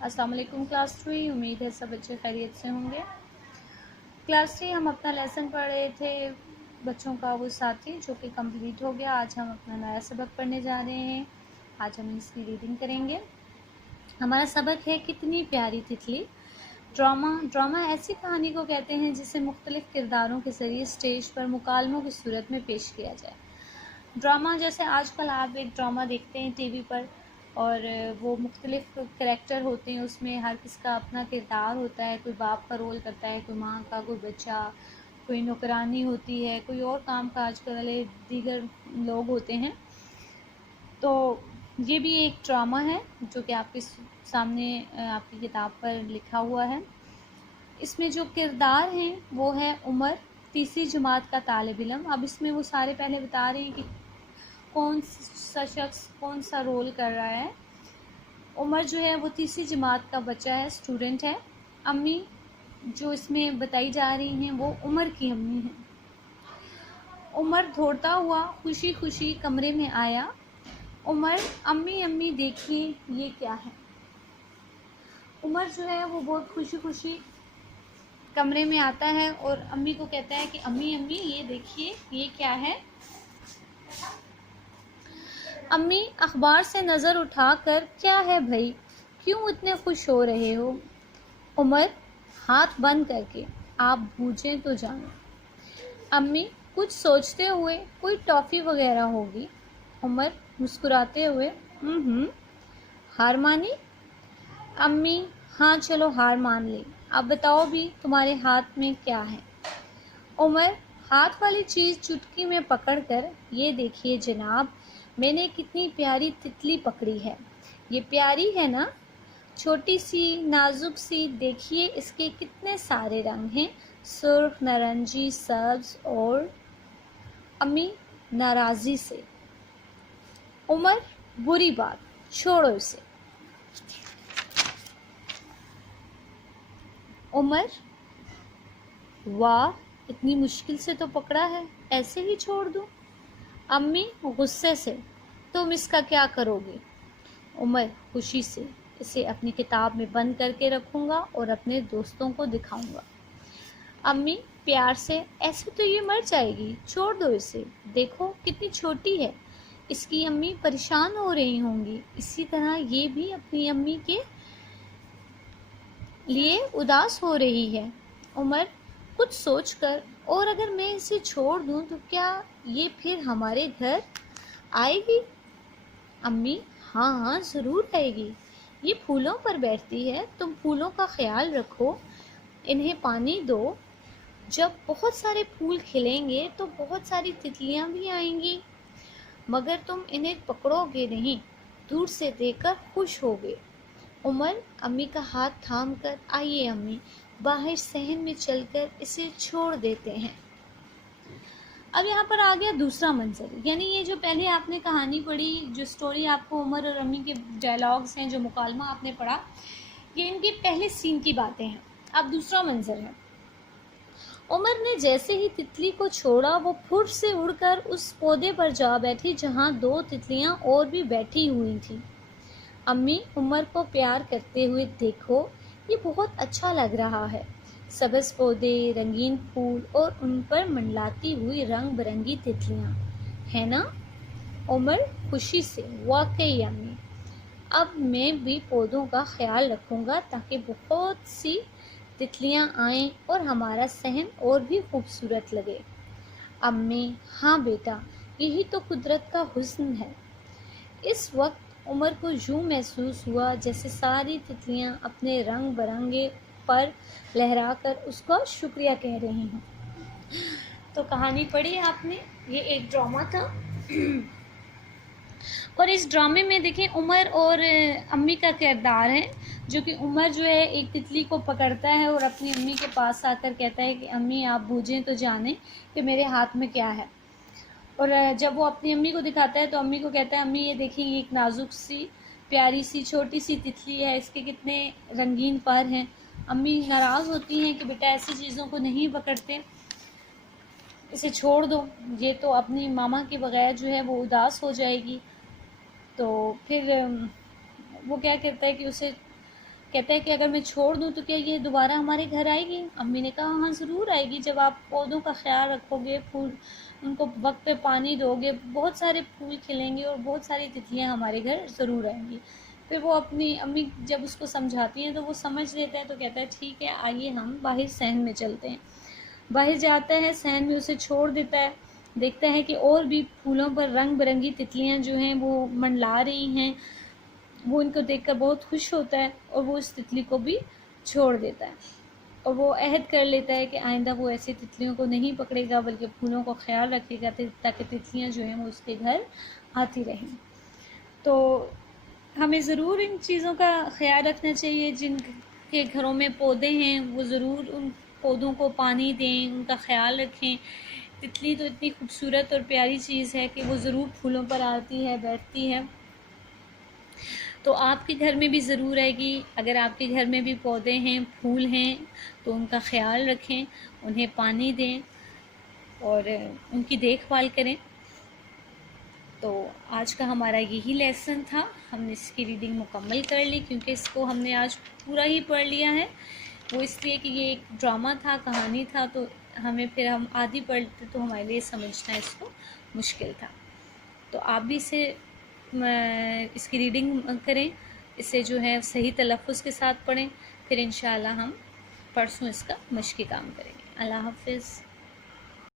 अस्सलाम वालेकुम क्लास 3। उम्मीद है सब बच्चे खैरियत से होंगे। क्लास 3 हम अपना लेसन पढ़ रहे थे बच्चों का वो साथी, जो कि कंप्लीट हो गया। आज हम अपना नया सबक पढ़ने जा रहे हैं। आज हम इसकी रीडिंग करेंगे। हमारा सबक है कितनी प्यारी तितली। ड्रामा ऐसी कहानी को कहते हैं जिसे मुख्तलिफ किरदारों के ज़रिए स्टेज पर मुकालमों की सूरत में पेश किया जाए। ड्रामा जैसे आजकल आप एक ड्रामा देखते हैं टीवी पर, और वो मुख्तलिफ करैक्टर होते हैं, उसमें हर किसी का अपना किरदार होता है। कोई बाप का रोल करता है, कोई माँ का, कोई बच्चा, कोई नौकरानी होती है, कोई और काम काज वाले दीगर लोग होते हैं। तो ये भी एक ड्रामा है जो कि आपके सामने आपकी किताब पर लिखा हुआ है। इसमें जो किरदार हैं वो है उमर, तीसरी जमात का तालिब इल्म। अब इसमें वो सारे पहले बता रहे हैं कि कौन सा शख्स कौन सा रोल कर रहा है। उमर जो है वो तीसरी जमात का बच्चा है, स्टूडेंट है। अम्मी जो इसमें बताई जा रही हैं वो उमर की अम्मी हैं। उमर दौड़ता हुआ खुशी खुशी कमरे में आया। उमर, अम्मी अम्मी देखिए ये क्या है। उमर जो है वो बहुत खुशी खुशी कमरे में आता है और अम्मी को कहता है कि अम्मी अम्मी ये देखिए ये क्या है। अम्मी अखबार से नज़र उठाकर, क्या है भाई, क्यों इतने खुश हो रहे हो। उमर हाथ बंद करके, आप बूझें तो जानो। अम्मी कुछ सोचते हुए, कोई टॉफ़ी वगैरह होगी। उमर मुस्कुराते हुए, हार मानी। अम्मी हाँ चलो हार मान ली, अब बताओ भी तुम्हारे हाथ में क्या है। उमर हाथ वाली चीज़ चुटकी में पकड़कर, ये देखिए जनाब, मैंने कितनी प्यारी तितली पकड़ी है। ये प्यारी है ना, छोटी सी नाजुक सी, देखिए इसके कितने सारे रंग हैं, सुर्ख, नारंगी, सब्ज और। अम्मी नाराज़ी से, उमर बुरी बात, छोड़ो इसे। उमर वाह, इतनी मुश्किल से तो पकड़ा है, ऐसे ही छोड़ दूं। अम्मी गुस्से से, तुम इसका क्या करोगे। उमर खुशी से, इसे अपनी किताब में बंद करके रखूंगा और अपने दोस्तों को दिखाऊंगा। अम्मी प्यार से, ऐसे तो ये मर जाएगी, छोड़ दो इसे, देखो कितनी छोटी है। इसकी अम्मी परेशान हो रही होंगी, इसी तरह ये भी अपनी अम्मी के लिए उदास हो रही है। उमर कुछ सोचकर, और अगर मैं इसे छोड़ दूं तो क्या ये फिर हमारे घर आएगी। अम्मी हाँ हाँ ज़रूर आएगी, ये फूलों पर बैठती है, तुम फूलों का ख्याल रखो, इन्हें पानी दो। जब बहुत सारे फूल खिलेंगे तो बहुत सारी तितलियां भी आएंगी, मगर तुम इन्हें पकड़ोगे नहीं, दूर से देखकर खुश होगे। उमर अम्मी का हाथ थाम कर, आइए अम्मी, बाहर सहन में चलकर इसे छोड़ देते हैं। अब यहाँ पर आ गया दूसरा मंजर, यानी ये जो पहले आपने कहानी पढ़ी, जो स्टोरी आपको उमर और अम्मी के डायलॉग्स हैं, जो मुकालमा आपने पढ़ा, ये इनके पहले सीन की बातें हैं। अब दूसरा मंजर है। उमर ने जैसे ही तितली को छोड़ा, वो फुर से उड़कर उस पौधे पर जा बैठी जहाँ दो तितलियाँ और भी बैठी हुई थीं। अम्मी उमर को प्यार करते हुए, देखो ये बहुत अच्छा लग रहा है, सब्ज़ पौधे, रंगीन फूल और उन पर मंडलाती हुई रंग बिरंगी तितलियाँ, है ना। उमर खुशी से, वाकई अम्मी, अब मैं भी पौधों का ख्याल रखूँगा ताकि बहुत सी तितलियाँ आएं और हमारा सहन और भी खूबसूरत लगे। अम्मी हाँ बेटा, यही तो कुदरत का हुस्न है। इस वक्त उमर को यूँ महसूस हुआ जैसे सारी तितलियाँ अपने रंग बिरंगे पर लहराकर उसका शुक्रिया कह रही हों। तो कहानी पढ़ी आपने, ये एक ड्रामा था। और इस ड्रामे में देखें उमर और अम्मी का किरदार है, जो कि उमर जो है एक तितली को पकड़ता है और अपनी अम्मी के पास आकर कहता है कि अम्मी आप बूझें तो जानें कि मेरे हाथ में क्या है। और जब वो अपनी अम्मी को दिखाता है तो अम्मी को कहता है, अम्मी ये देखिए ये एक नाजुक सी प्यारी सी छोटी सी तितली है, इसके कितने रंगीन पर हैं। अम्मी नाराज़ होती हैं कि बेटा ऐसी चीज़ों को नहीं पकड़ते, इसे छोड़ दो, ये तो अपनी मामा के बगैर जो है वो उदास हो जाएगी। तो फिर वो क्या कहता है कि उसे کہتا ہے کہ اگر میں چھوڑ دوں تو کیا یہ دوبارہ ہمارے گھر آئے گی؟ امی نے کہا ہاں ضرور آئے گی، جب آپ پودوں کا خیال رکھو گے، پھول ان کو وقت پہ پانی دو گے، بہت سارے پھول کھلیں گے اور بہت ساری تتلیاں ہمارے گھر ضرور آئیں گی۔ پھر وہ اپنی امی جب اس کو سمجھاتی ہیں تو وہ سمجھ لیتا ہے، تو کہتا ہے ٹھیک ہے آئیے ہم باہر صحن میں چلتے ہیں۔ باہر جاتا ہے، صحن میں اسے چھوڑ دیتا ہے، دیکھتا ہے کہ اور بھی پھولوں پر رنگ برنگی تتلیاں جو ہیں وہ منڈلا رہی ہیں، وہ ان کو دیکھ کر بہت خوش ہوتا ہے اور وہ اس تتلی کو بھی چھوڑ دیتا ہے، اور وہ عہد کر لیتا ہے کہ آئندہ وہ ایسی تتلیوں کو نہیں پکڑے گا بلکہ پھولوں کو خیال رکھے گا تاکہ تتلیاں جو ہیں وہ اس کے گھر آتی رہیں۔ تو ہمیں ضرور ان چیزوں کا خیال رکھنا چاہیے، جن کے گھروں میں پودے ہیں وہ ضرور ان پودوں کو پانی دیں، ان کا خیال رکھیں۔ تتلی تو اتنی خوبصورت اور پیاری چیز ہے کہ وہ ضرور پھولوں پر آتی ہے، بیٹھتی ہے، تو آپ کے گھر میں بھی ضرور آئے گی۔ اگر آپ کے گھر میں بھی پودے ہیں، پھول ہیں، تو ان کا خیال رکھیں، انہیں پانی دیں اور ان کی دیکھ بھال کریں۔ تو آج کا ہمارا یہی لیسن تھا، ہم نے اس کی ریڈنگ مکمل کر لی کیونکہ اس کو ہم نے آج پورا ہی پڑھ لیا ہے، وہ اس لیے کہ یہ ایک ڈرامہ تھا، کہانی تھا، تو ہمیں پھر ہم آدھی پڑھتے تو ہمارے لیے سمجھنا اس کو مشکل تھا۔ تو آپ بھی اس کی ریڈنگ کریں، اسے جو ہے صحیح تلفظ کے ساتھ پڑھیں، پھر انشاءاللہ ہم پرسوں اس کا مشقی کام کریں گے۔ اللہ حافظ۔